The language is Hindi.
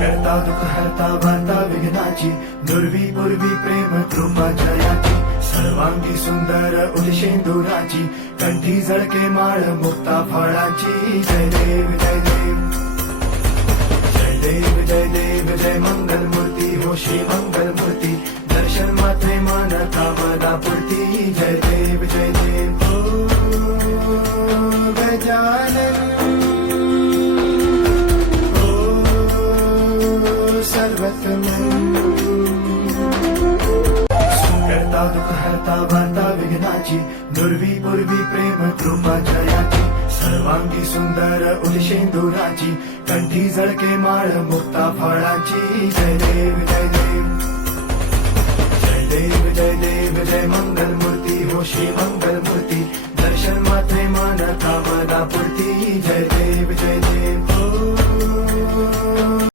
करता दुःख हरता वार्ता विघ्नाची, दुर्वी पूर्वी प्रेम कृपा जयाची, सर्वांगी सुंदर उदिशेंदुराची कंठी झळके माळ मुक्ता फळाची. जय देव जय देव. जय देव जय देव, जय मंगल मूर्ती हो श्री मंगल मूर्ती दर्शन मात्रे मान कामना पूर्ती. जय देव जय देव. हो गजानन सर्वतमन करता दुःख हरता वार्ता विघ्नाची. दुर्वी पूर्वी प्रेम कृपा जयाची. सर्वांगी सुंदर उदिशेंदुराची कंठी झळके माळ मुक्ता फळाची. जय देव जय देव. जय देव जय देव, जय मंगल मूर्ती हो श्री मंगल मूर्ती दर्शन मात्रे मान कामना पूर्ती जय देव जय देव.